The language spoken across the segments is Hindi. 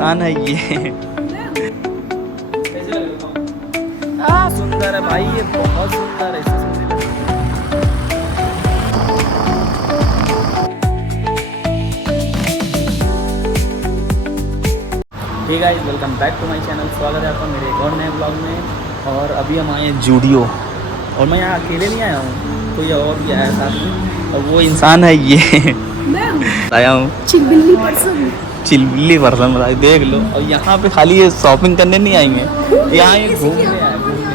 इंसान है ये। सुंदर है भाई, ये बहुत सुंदर है। ठीक है, welcome back to my channel. स्वागत है आपका मेरे एक और नए ब्लॉग में। और अभी हम आए हैं जूडियो, और मैं यहाँ अकेले नहीं आया हूँ, कोई और भी आया साथ में, और वो इंसान है ये। आया हूँ चिलबिल्ली पर्सन, चिलबिल्ली पर्सन बताइए, देख लो। और यहाँ पे खाली ये शॉपिंग करने नहीं आएंगे, यहाँ ये घूमने आए, घूमने।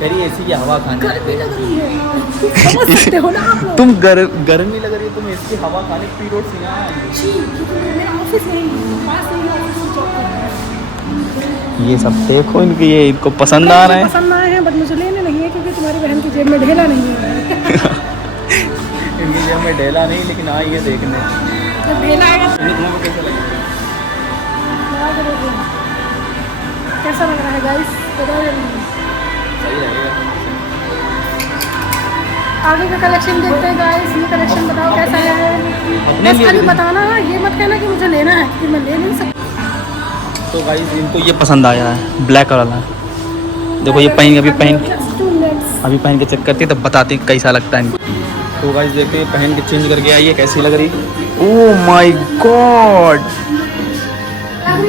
तेरी एसी की हवा खाने गर्मी लग रही है, समझ सकते हो ना आप लोग। तुम गर्मी लग रही है, तुम एसी की हवा खाने पी रोड से यहाँ आएंगे। मेरा ऑफिस नहीं पास नहीं है, ऑफिस में जॉब कर रहा है। ये सब देखो, इनके ये इनको पसंद आ रहे हैं। पसंद आए हैं, बट मुझे लेने नहीं है क्योंकि तुम्हारी बहन की जेब में ढेला नहीं है। इनकी जेब में ढेला नहीं, लेकिन हाँ ये देखने जब ढेला आएगा तुम्हें कैसा लगेगा? कैसा लग रहा है गाइस, बताओ जल्दी। सही लगेगा। आगे का कलेक्शन देखते हैं गाइस, ये कलेक्शन बताओ कैसा है। अपने बस लिए खाली भी। बताना, ये मत कहना कि मुझे लेना है कि मैं ले नहीं सकती। तो गाइस इनको ये पसंद आया है, ब्लैक वाला। देखो ये पहन के अभी पहन के चेक करती है, तब बताती कैसा लगता है इनको। तो गाइस देखते हैं, पहन के चेंज करके आई है, कैसी लग रही। ओह माय गॉड,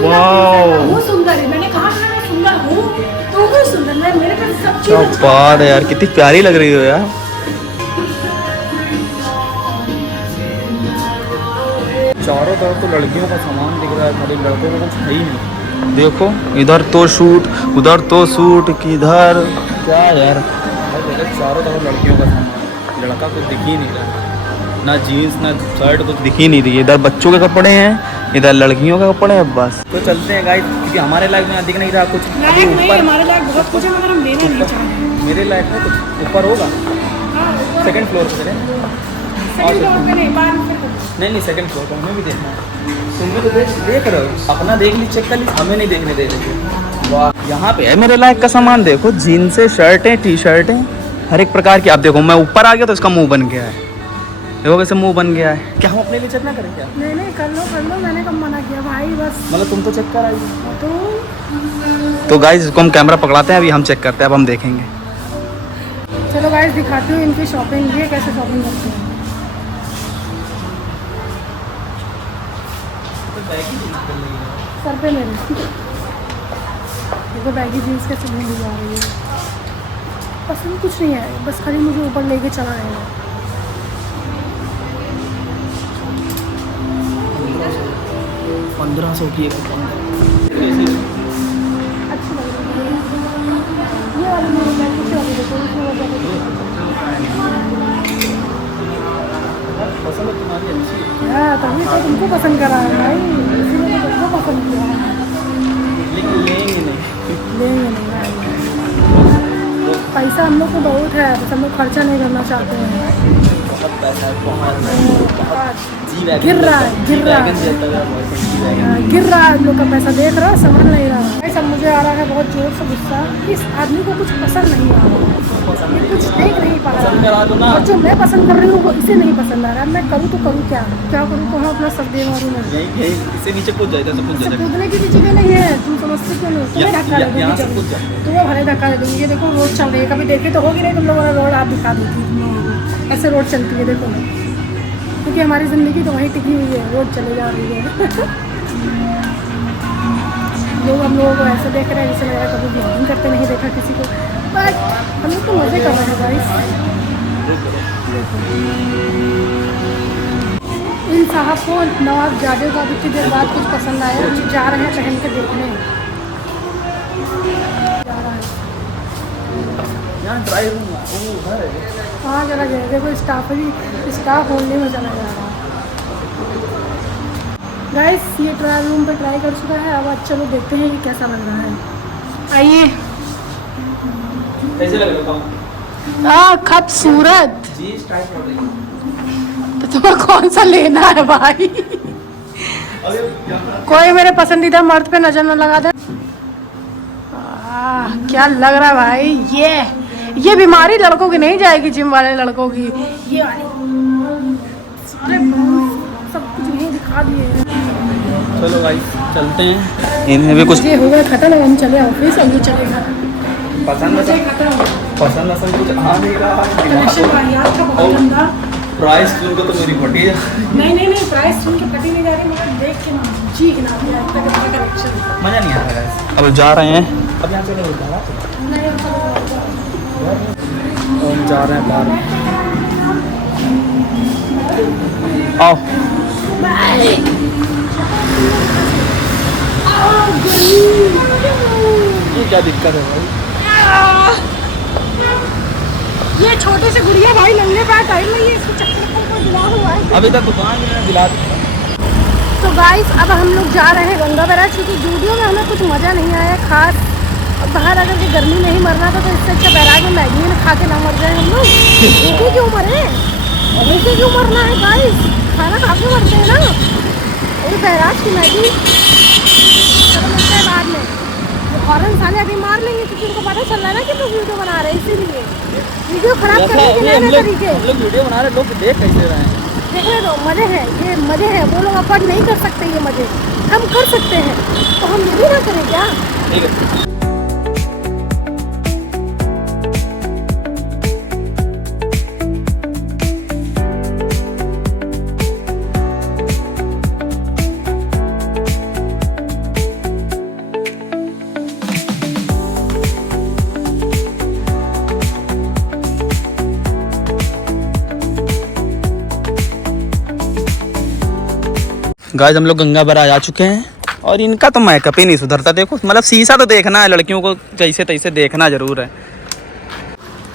वाओ, बहुत सुंदर है। मैंने कहा था मैं सुंदर हूँ, तो भी सुंदर। मैं मेरे पास सब चीज़ क्या अच्छा बात है यार, कितनी प्यारी लग रही हो यार। चारों तरफ तो लड़कियों का सामान दिख रहा है, खाली लड़कों को कुछ है ही नहीं। देखो इधर तो सूट, उधर तो सूट, किधर क्या यार। चारों तरफ लड़कियों का सामान, लड़का कुछ दिख ही नहीं रहा, ना जीन्स ना शर्ट, कुछ दिख ही नहीं रही। इधर बच्चों के कपड़े हैं, इधर लड़कियों के कपड़े हैं। बस तो चलते हैं गाइस, क्योंकि हमारे लायक में दिख नहीं रहा कुछ। अभी नहीं, ऊपर हमारे लायक बहुत कुछ है मगर हम लेना नहीं चाहते। मेरे लायक में कुछ ऊपर होगा, सेकंड फ्लोर पे चले। सेकंड फ्लोर पे नहीं, बाहर फिर नहीं सेकंड फ्लोर पर हमें भी देखना है। तुम्हें तो देख रहे हो, अपना देख ली, चेक कर ली, हमें नहीं देखने दे रहे। वाह, यहाँ पे है मेरे लायक का सामान। देखो जीन्स, शर्टें, टी शर्टें, हर एक प्रकार की। आप देखो मैं ऊपर आ गया तो इसका मुंह बन गया है। देखो कैसे मुंह बन गया है। क्या हम अपने लिए चेक ना करें क्या? नहीं कर लो, मैंने कब मना किया भाई। बस मतलब तुम तो चेक कर आई। तो गाइस इसको हम कैमरा पकड़ाते हैं, अभी हम चेक करते हैं, अब हम देखेंगे। चलो गाइस दिखाती हूँ इनकी शॉपिंग, ये कैसे शॉपिंग करते हैं। सर पे मेरे देखो बैगी जीन्स कैसे ढूंढी जा रही है। पसंद कुछ नहीं है, बस खाली मुझे ऊपर लेके चला है। 1500 की एक अच्छी लग रही है ये वाली, मेरी बैग अच्छी वाली देखो, इसमें वो जैकेट पसंद है तुम्हारी, अच्छी है। हाँ, तभी तो तुमको पसंद करा है भाई, इसीलिए तो तुमको पसंद किया है। लेकिन लेंगे नहीं भाई, पैसा हम लोग को बहुत है, बस हम लोग खर्चा नहीं करना चाहते हैं। बहुत पैसा है, बहुत गिर रहा है हम लोग का पैसा, देख रहा, समझ नहीं रहा है। सब मुझे आ रहा है बहुत जोर से गुस्सा, इस आदमी को कुछ पसंद नहीं आ रहा है, ये कुछ देख नहीं पा रहा है, और जो मैं पसंद कर रही हूँ वो इसे नहीं पसंद आ रहा है। मैं करूँ तो करूँ क्या करूँ, कहाँ अपना सब दे मारूँ मैं। इससे नीचे कूद जाए, कूदने की चीज़ें नहीं है, तुम समझते क्यों नहीं। तुम्हें धक्का दे दूँगी, तुम्हें भले धक्का दे दूँगी। ये देखो रोड चल रही है, कभी देखे तो होगी नहीं तुम लोगों ने रोड, आप दिखा देती तुम लोगों को ऐसे रोड चलती है। देखो क्योंकि हमारी ज़िंदगी तो वहीं टिकी हुई है, रोड चले जा रही है। लोग हम लोगों को ऐसे देख रहे हैं जैसे लग रहा है कभी ब्लॉगिंग करते नहीं देखा किसी को, बट हम लोग तो मज़े कर रहे हैं गाइस। इन साहब को नवाब जादे का भी देर बाद कुछ पसंद आया, हम जा रहे हैं पहन के देखने। जा रहा है यहाँ ड्राई रूम है। हाँ चला गया, देखो स्टाफ होने में चला जा रहा है। गाइस ये ट्रायल रूम पे ट्राई कर चुका है, अब आज चलो देखते हैं ये कैसा लग रहा है। आइए, कैसे लग रहा है? खूबसूरत। जी स्टाइल कर रही है। तो तुम्हें कौन सा लेना है भाई? कोई मेरे पसंदीदा मर्द पे नजर न लगा दे। क्या लग रहा है भाई, ये बीमारी लड़कों की नहीं जाएगी, जिम वाले लड़कों की। ये वाली सारे सब कुछ यही दिखा दिए। चलो गाइस चलते हैं, इन्हें भी कुछ ये हो गया खत्म, हम चले ऑफिस और ये चलेगा पसंद मुझे खत्म। पसंद असल कुछ आ नहीं रहा। कलेक्शन वाहियात का बहुत गंदा। प्राइस सुनकर तो मेरी फटी है। नहीं प्राइस सुन के फटी नहीं जा रही, मगर देख के ना जी गिना दिया इतना गंदा कलेक्शन। मज़ा नहीं आ रहा है। अब जा रहे हैं, अब यहाँ चले नहीं हम जा रहे हैं बाहर। आओ ये क्या दिक्कत है भाई? ये छोटे से गुड़िया भाई नंगे पैर टाइम नहीं है, इसको चक्कर को दिला हुआ है। अभी तक दुकान में दिला। तो गाइस अब हम लोग जा रहे हैं गंगा बैराज, क्योंकि वीडियो में हमें कुछ मज़ा नहीं आया खास। अब बाहर अगर कि गर्मी में ही मरना था तो इससे अच्छा बैराज में मैगी में खा के ना मर जाए हम लोग। भूखे क्यों मरे, भूखे क्यों मरना है गाइस, खाना खा के मरते हैं ना। और बैराज की मैगी चलो मिलते हैं बाद में। हॉर्न साले अभी मार लेंगे क्योंकि उनको पता चल रहा है ना कि लोग वीडियो बना रहे हैं, इसीलिए वीडियो खराब करने के नए नए तरीके। हम लोग वीडियो बना रहे, लोग देख कैसे रहे हैं? देखने दो, मज़े हैं, ये मज़े हैं। वो लोग अफोर्ड नहीं कर सकते ये मज़े, हम कर सकते हैं, तो हम ये भी ना करें क्या? ठीक है। गाइस हम लोग गंगा बैराज आ चुके हैं और इनका तो मेकअप ही नहीं सुधरता। देखो मतलब शीशा तो देखना है, लड़कियों को जैसे तैसे देखना जरूर है।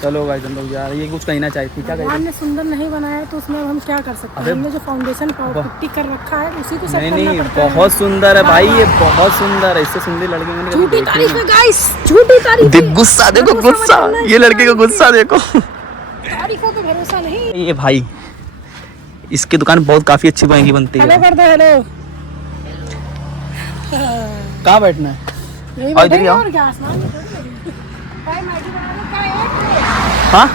चलो गाइस हम लोग जा रहे हैं, ये कुछ कहना चाहती क्या? भगवान ने सुंदर नहीं बनाया तो उसमें हम क्या कर सकते हैं? हमने जो फाउंडेशन पुट्टी कर रखा है उसी को सब करना पड़ता है। बहुत सुंदर है भाई, ये बहुत सुंदर है। इससे सुंदर लड़की मैंने कभी झूठी देखी तारीफ नहीं। है गाइस, झूठी तारीफ है। गुस्सा देखो, गुस्सा, ये लड़के का गुस्सा देखो। तारीफों पे भरोसा नहीं। ये भाई इसकी दुकान बहुत काफी अच्छी महंगी बनती है। हेलो कर दो, हेलो। कहाँ बैठना है? यही और इधर बैठेंगे आओ। और क्या, आसमान में थोड़ी बैठेंगे। भाई मैगी बनाने का एक हाँ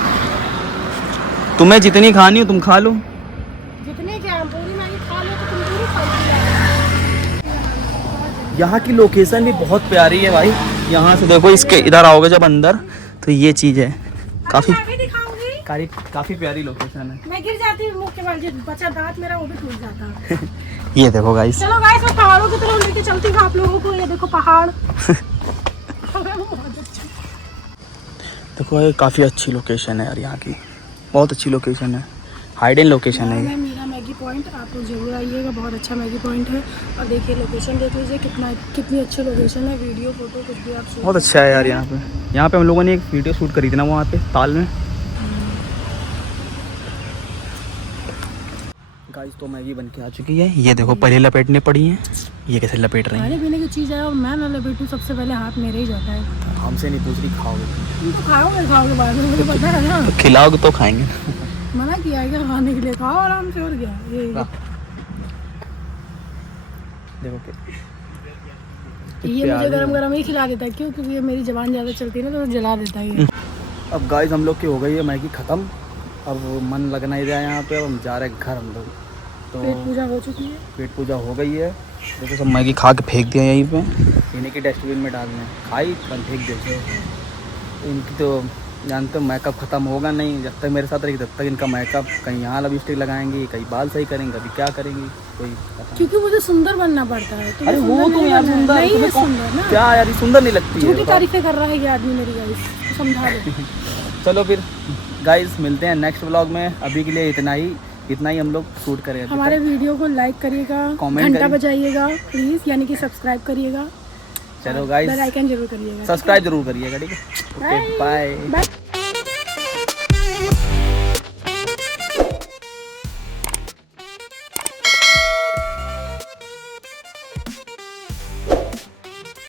तुम्हें जितनी खानी हो तुम खा लो। जितने क्या हम पूरी मैगी खा लो तो तुम पूरी खा लो। यहाँ की लोकेशन भी बहुत प्यारी है भाई। यहाँ से देखो, इसके इधर आओगे जब अंदर तो ये चीज़ है, काफ़ी मैं भी दिखाऊंगी। काफ़ी प्यारी लोकेशन है। मैं गिर जाती हूँ मुँह के बल, जो बचा दांत मेरा वो भी टूट जाता है। ये देखो गाइस, चलो गाइस मैं पहाड़ों की तरफ लेके चलती हूँ आप लोगों को। ये देखो पहाड़। देखो ये काफ़ी अच्छी लोकेशन है यार, यहाँ की बहुत अच्छी लोकेशन है, हाइडन लोकेशन है ये। मेरा मैगी पॉइंट, आप लोग जरूर आइएगा, बहुत अच्छा मैगी पॉइंट है। और देखिए लोकेशन देख लीजिए कितनी अच्छी लोकेशन है। वीडियो फोटो कुछ भी आप बहुत अच्छा है यार यहाँ पे। यहाँ पे हम लोगों ने एक वीडियो शूट करी थी ना वहाँ पे ताल में। गाइस तो मैगी बन के आ चुकी है, ये देखो पहले लपेटने पड़ी हैं। ये कैसे लपेट रही खाने हैं? पीने की चीज़ है और मैं ना लपेटूँ सबसे पहले हाथ मेरे ही जाता है। हमसे नहीं पूछ रही, खाओगे तुम तो खाओगे बाद में, मुझे पता है ना। तो खिलाओगे तो खाएंगे। मना किया है क्या खाने के लिए? खाओ आराम से, और क्या। ये देखो ये मुझे गरम गरम ही खिला देता है। क्यों? क्योंकि ये मेरी जबान ज़्यादा चलती है ना तो जला देता है ये। अब गाइस हम लोग की हो गई है मैगी ख़त्म। अब मन लग नहीं रहा है यहाँ पे, अब हम जा रहे हैं घर हम लोग। तो पेट पूजा हो चुकी है, पेट पूजा हो गई है। देखो सब मैगी खा के फेंक दिया यहीं पे, इन्हीं की डस्टबिन में डालने खाई कल फेंक देते। इनकी तो जानते हो मेकअप ख़त्म होगा नहीं जब तक मेरे साथ रहेगी, तब तक इनका मेकअप कहीं यहाँ लिपस्टिक लगाएंगी, कहीं बाल सही करेंगे, अभी क्या करेंगी कोई पता नहीं। क्योंकि मुझे सुंदर बनना पड़ता है। अरे वो तुम यार सुंदर नहीं है, तुम्हें सुंदर ना। क्या यार ये सुंदर नहीं लगती झूठी है। तारीफें कर रहा है ये आदमी मेरी, गाइस समझा दो। चलो फिर गाइस मिलते हैं नेक्स्ट व्लॉग में। अभी के लिए इतना ही हम लोग शूट करें। हमारे वीडियो को लाइक करिएगा, कमेंट घंटा बजाइएगा प्लीज़, यानी कि सब्सक्राइब करिएगा। चलो गाइस बेल आइकन जरूर करिएगा। सब्सक्राइब जरूर करिएगा, ठीक है? Okay bye. बाय।